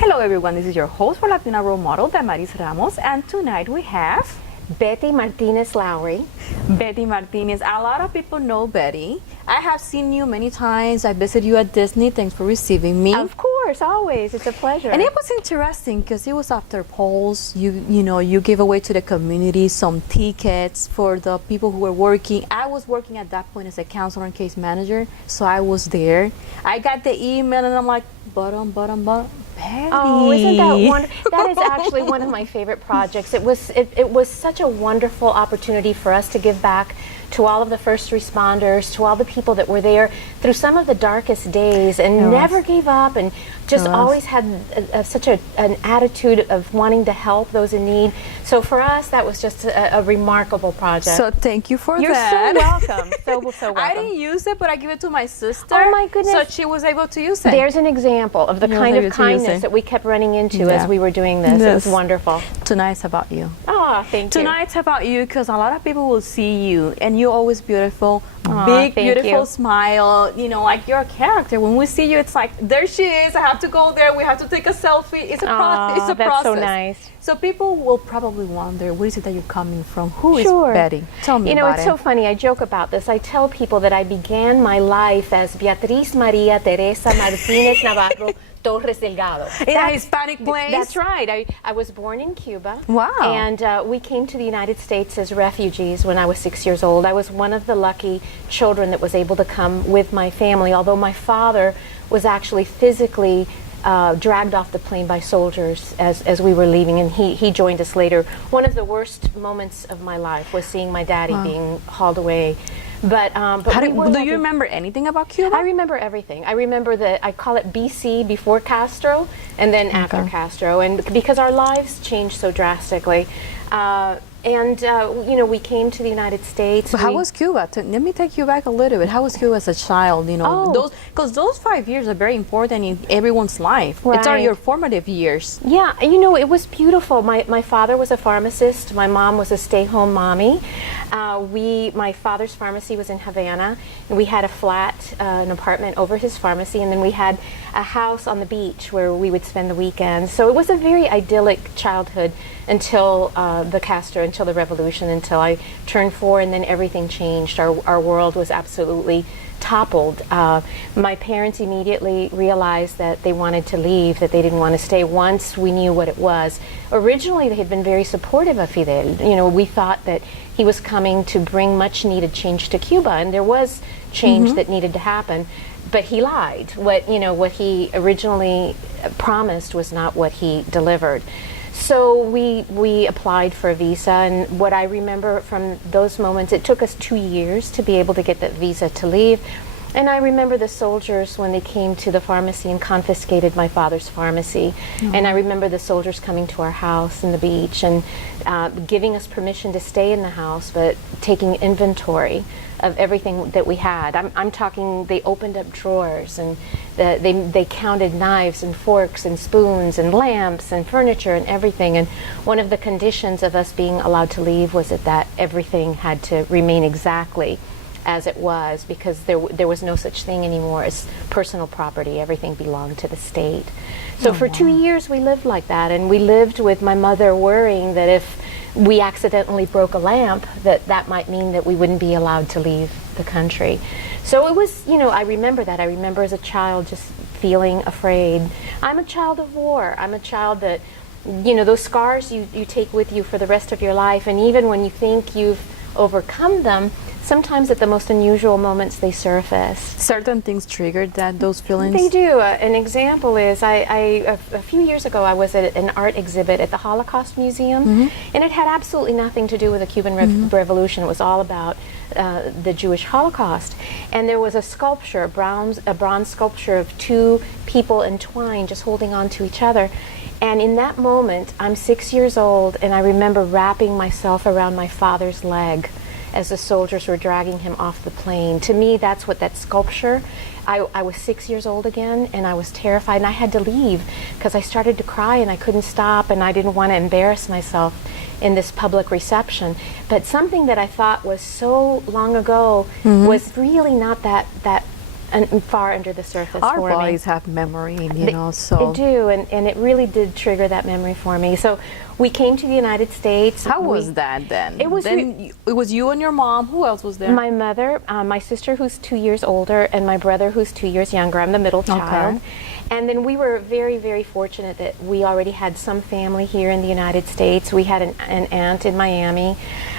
Hello everyone, this is your host for Latina role model, Damaris Ramos, and tonight we have Betty Martinez Lowerey. Betty Martinez. A lot of people know Betty. I have seen you many times. I visited you at Disney. Thanks for receiving me. Of course, always. It's a pleasure. And it was interesting because it was after polls. You gave away to the community some tickets for the people who were working. I was working at that point as a counselor and case manager, so I was there. I got the email and I'm like, bottom. Betty. Oh, isn't that wonderful? That is actually one of my favorite projects. It was such a wonderful opportunity for us to give back to all of the first responders, to all the people that were there through some of the darkest days and never gave up and just always had such an attitude of wanting to help those in need. So for us, that was just a remarkable project. So thank you for You're that. so welcome. So welcome. I didn't use it, but I gave it to my sister. Oh my goodness. So she was able to use it. There's an example of the kind of kindness that we kept running into as we were doing this. It was wonderful. Tonight's about you. Oh, thank you. Tonight's about you because a lot of people will see you and you're always beautiful. Aw, big, thank beautiful you. smile. You know, like you're a character. When we see you, it's like, there she is. I have to go there. We have to take a selfie. It's a process. That's so nice. So people will probably wonder, where is it that you're coming from? Who is Sure. Betty? Tell me You know, about it's it. so funny. I joke about this. I tell people that I began my life as Beatriz Maria Teresa Martinez Navarro Torres Delgado. In a Hispanic place? That's right. I was born in Cuba. Wow. And we came to the United States as refugees when I was 6 years old. I was one of the lucky children that was able to come with my family, although my father was actually physically dragged off the plane by soldiers as we were leaving, and he joined us later. One of the worst moments of my life was seeing my daddy being hauled away. But do you remember anything about Cuba? I remember everything. I remember I call it BC, before Castro, and then after Castro, and because our lives changed so drastically. You know, we came to the United States. But how was Cuba? Let me take you back a little bit. How was Cuba as a child? You know, because those 5 years are very important in everyone's life. It's your formative years. Yeah, you know, it was beautiful. My father was a pharmacist. My mom was a stay-home mommy. My father's pharmacy was in Havana, and we had a flat, an apartment over his pharmacy, and then we had a house on the beach where we would spend the weekends. So it was a very idyllic childhood until until the revolution, until I turned 4, and then everything changed. Our world was absolutely toppled. My parents immediately realized that they wanted to leave, that they didn't want to stay once we knew what it was. Originally, they had been very supportive of Fidel. You know, we thought that he was coming to bring much needed change to Cuba, and there was change that needed to happen. But he lied. What he originally promised was not what he delivered. So we applied for a visa, and what I remember from those moments, it took us 2 years to be able to get that visa to leave. And I remember the soldiers when they came to the pharmacy and confiscated my father's pharmacy. And I remember the soldiers coming to our house in the beach and giving us permission to stay in the house, but taking inventory of everything that we had. I'm talking, they opened up drawers, and they counted knives and forks and spoons and lamps and furniture and everything. And one of the conditions of us being allowed to leave was that everything had to remain exactly as it was, because there was no such thing anymore as personal property. Everything belonged to the state. So for 2 years we lived like that, and we lived with my mother worrying that if we accidentally broke a lamp, that might mean that we wouldn't be allowed to leave the country. So it was, you know, I remember that. I remember as a child just feeling afraid. I'm a child of war. I'm a child that, you know, those scars you take with you for the rest of your life, and even when you think you've overcome them, sometimes at the most unusual moments they surface. Certain things triggered those feelings? They do. An example is a few years ago I was at an art exhibit at the Holocaust Museum, and it had absolutely nothing to do with the Cuban Revolution. It was all about the Jewish Holocaust. And there was a sculpture, a bronze sculpture of 2 people entwined just holding on to each other. And in that moment, I'm 6 years old, and I remember wrapping myself around my father's leg as the soldiers were dragging him off the plane. To me, that's what that sculpture, I was 6 years old again, and I was terrified, and I had to leave because I started to cry and I couldn't stop, and I didn't want to embarrass myself in this public reception. But something that I thought was so long ago was really not that far under the surface Our for me. bodies have memory, you know, so. They do, and it really did trigger that memory for me. So we came to the United States. How was that then? It was it was you and your mom. Who else was there? my mother, my sister who's 2 years older, and my brother who's 2 years younger. I'm the middle child. Okay. And then we were very, very fortunate that we already had some family here in the United States. We had an aunt in Miami.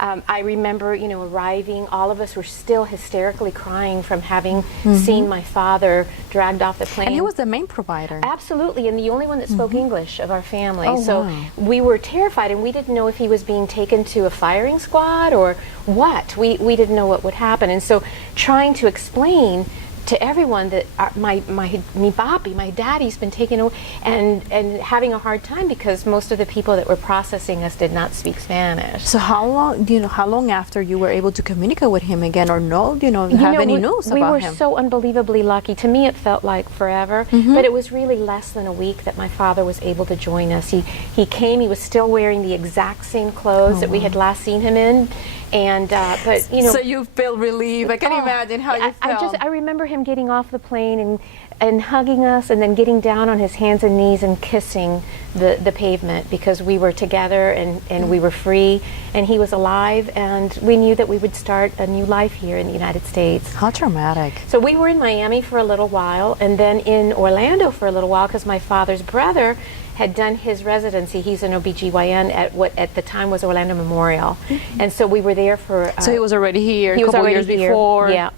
I remember, you know, arriving, all of us were still hysterically crying from having seen my father dragged off the plane. And he was the main provider. Absolutely, and the only one that spoke English of our family. Oh, so wow. we were terrified, and we didn't know if he was being taken to a firing squad or what. We didn't know what would happen. And so trying to explain to everyone that my papi, my daddy's been taken away, and having a hard time because most of the people that were processing us did not speak Spanish. So how long, how long after you were able to communicate with him again, or have any news about him? We were so unbelievably lucky. To me, it felt like forever, but it was really less than a week that my father was able to join us. He came. He was still wearing the exact same clothes that we had last seen him in. And but you know, so you feel relief. I can imagine how you felt. I remember him getting off the plane and hugging us, and then getting down on his hands and knees and kissing the pavement, because we were together and we were free, and he was alive, and we knew that we would start a new life here in the United States. How traumatic. So we were in Miami for a little while, and then in Orlando for a little while, because my father's brother had done his residency. He's an OBGYN at what at the time was Orlando Memorial. And so we were there for... so he was already here he a was couple already years here. before. Yeah.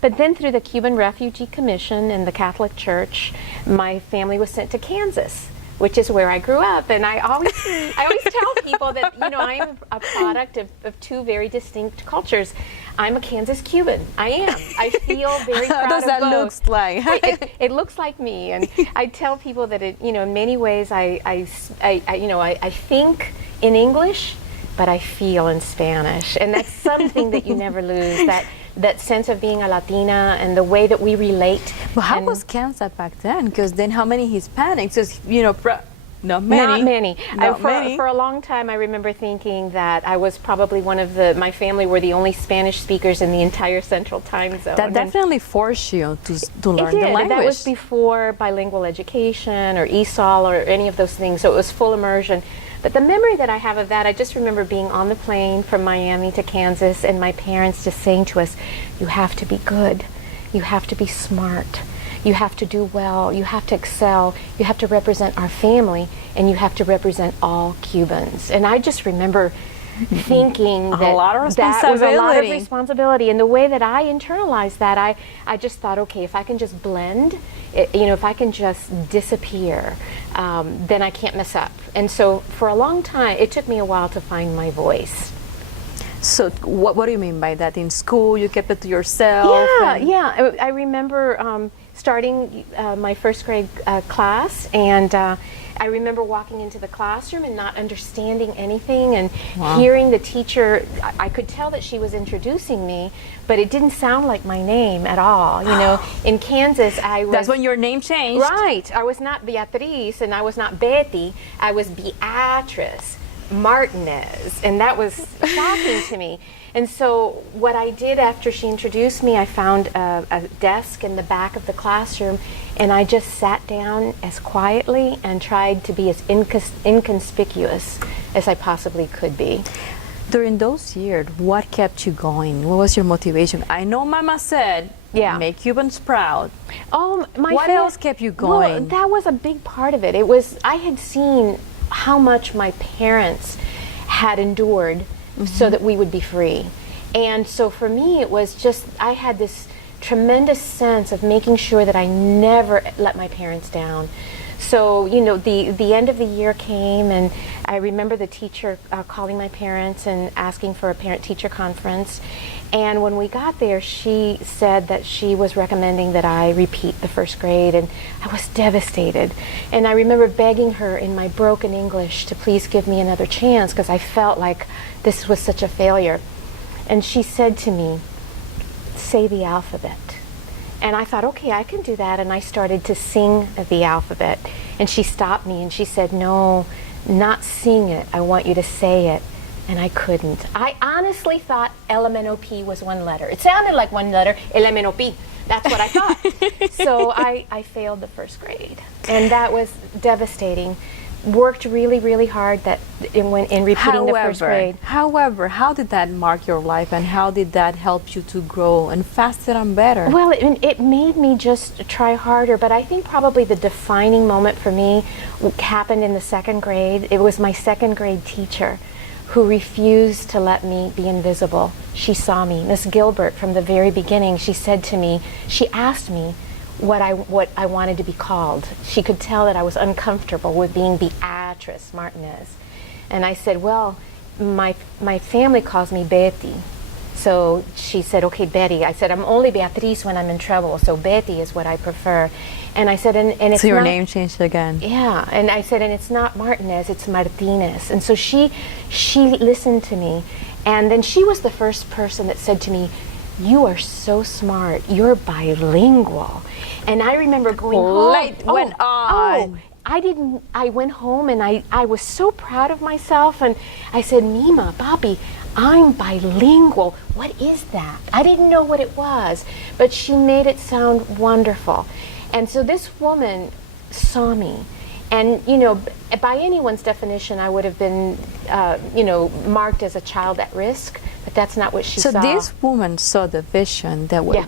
But then through the Cuban Refugee Commission and the Catholic Church, my family was sent to Kansas, which is where I grew up. And I always tell people that, you know, I'm a product of two very distinct cultures. I'm a Kansas Cuban. I am. I feel very proud How does of that both. look like? It looks like me, and I tell people that it, you know, in many ways I think in English, but I feel in Spanish, and that's something that you never lose. That sense of being a Latina and the way that we relate. But how was Kansas back then? Because then how many Hispanics? Just, you know, not many. Not many. Not many. For a long time, I remember thinking that I was probably one of my family were the only Spanish speakers in the entire Central Time Zone. That definitely forced you to learn the language. That was before bilingual education or ESOL or any of those things, so it was full immersion. But the memory that I have of that, I just remember being on the plane from Miami to Kansas and my parents just saying to us, you have to be good, you have to be smart, you have to do well, you have to excel, you have to represent our family, and you have to represent all Cubans. And I just remember thinking that a lot of that was a lot of responsibility. responsibility. And the way that I internalized that, I just thought, okay, if I can just blend, you know, if I can just disappear, then I can't mess up. And so for a long time, it took me a while to find my voice. So what do you mean by that? In school, you kept it to yourself? Yeah. I remember starting my first grade class, and I remember walking into the classroom and not understanding anything, and hearing the teacher. I could tell that she was introducing me, but it didn't sound like my name at all. You know, in Kansas, I was... That's when your name changed. Right. I was not Beatriz, and I was not Betty. I was Beatriz Martinez, and that was shocking to me. And so what I did after she introduced me, I found a desk in the back of the classroom, and I just sat down as quietly and tried to be as inconspicuous as I possibly could be. During those years, what kept you going? What was your motivation? I know Mama said, make Cubans proud. Oh, what else kept you going? Well, that was a big part of it. It was, I had seen how much my parents had endured so that we would be free. And so for me, it was just, I had this tremendous sense of making sure that I never let my parents down. So, you know, the end of the year came, and I remember the teacher calling my parents and asking for a parent-teacher conference. And when we got there, she said that she was recommending that I repeat the first grade, and I was devastated. And I remember begging her in my broken English to please give me another chance, because I felt like this was such a failure. And she said to me, say the alphabet. And I thought, okay, I can do that. And I started to sing the alphabet. And she stopped me and she said, no, not sing it. I want you to say it. And I couldn't. I honestly thought LMNOP was one letter. It sounded like one letter, LMNOP. That's what I thought. So I failed the first grade, and that was devastating. Worked really, really hard in repeating the first grade. However, how did that mark your life, and how did that help you to grow and faster and better? Well, it made me just try harder, but I think probably the defining moment for me happened in the second grade. It was my second grade teacher who refused to let me be invisible. She saw me. Miss Gilbert, from the very beginning, she said to me, she asked me what I wanted to be called. She could tell that I was uncomfortable with being Beatrice Martinez. And I said, well, my family calls me Betty. So she said, okay, Betty. I said, I'm only Beatriz when I'm in trouble, so Betty is what I prefer. And I said, and it's so your not, name changed again. Yeah, and I said, and it's not Martinez, it's Martinez. And so she listened to me, and then she was the first person that said to me, you are so smart, you're bilingual. And I remember going home. Light went on. I went home and I was so proud of myself, and I said, Mima, Bobby, I'm bilingual. What is that? I didn't know what it was, but she made it sound wonderful. And so this woman saw me, and by anyone's definition, I would have been, marked as a child at risk, but that's not what she saw. So this woman saw the vision that way. Yeah.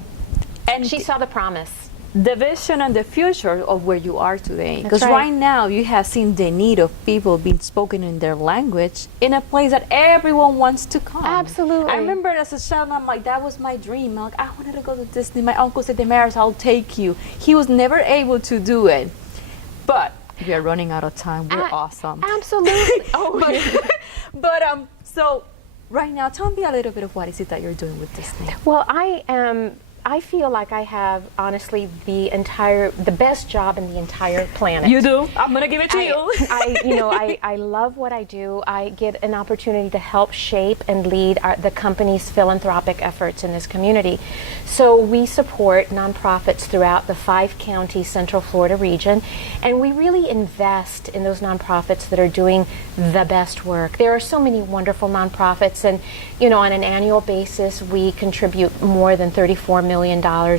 And she saw the promise. The vision and the future of where you are today. Because right. right now you have seen the need of people being spoken in their language in a place that everyone wants to come. Absolutely. I remember as a child, I'm like, that was my dream. I'm like, I wanted to go to Disney. My uncle said, Damaris, I'll take you. He was never able to do it. But we are running out of time. We're awesome. Absolutely. So right now, tell me a little bit of what is it that you're doing with Disney. Well, I feel like I have, honestly, the best job in the entire planet. You do? I'm going to give it to you. I love what I do. I get an opportunity to help shape and lead the company's philanthropic efforts in this community. So we support nonprofits throughout the 5-county Central Florida region, and we really invest in those nonprofits that are doing the best work. There are so many wonderful nonprofits, and on an annual basis, we contribute more than $34 million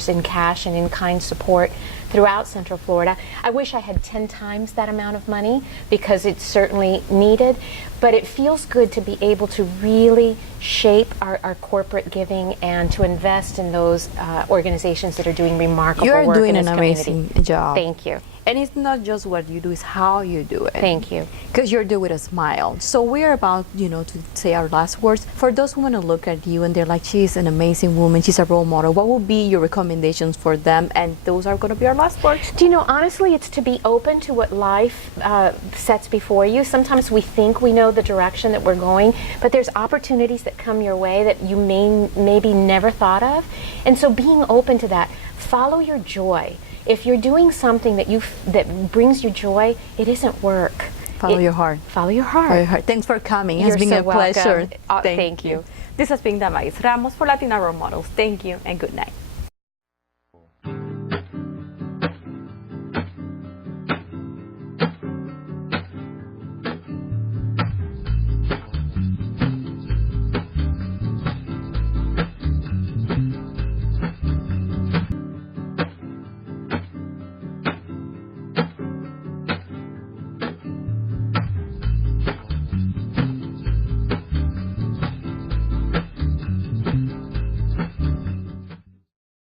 in cash and in-kind support throughout Central Florida. I wish I had 10 times that amount of money, because it's certainly needed, but it feels good to be able to really shape our corporate giving and to invest in those organizations that are doing remarkable work in this community. You're doing an amazing job. Thank you. And it's not just what you do, it's how you do it. Thank you. Because you're doing with a smile. So we're about, to say our last words. For those who want to look at you and they're like, she's an amazing woman, she's a role model, what will be your recommendations for them? And those are going to be our last words. Honestly, it's to be open to what life sets before you. Sometimes we think we know the direction that we're going, but there's opportunities that come your way that you maybe never thought of. And so being open to that, follow your joy. If you're doing something that brings you joy, it isn't work. Follow your heart. Follow your heart. Follow your heart. Thanks for coming. It has been so a pleasure. Thank you. This has been Damaris Ramos for Latina Role Models. Thank you and good night.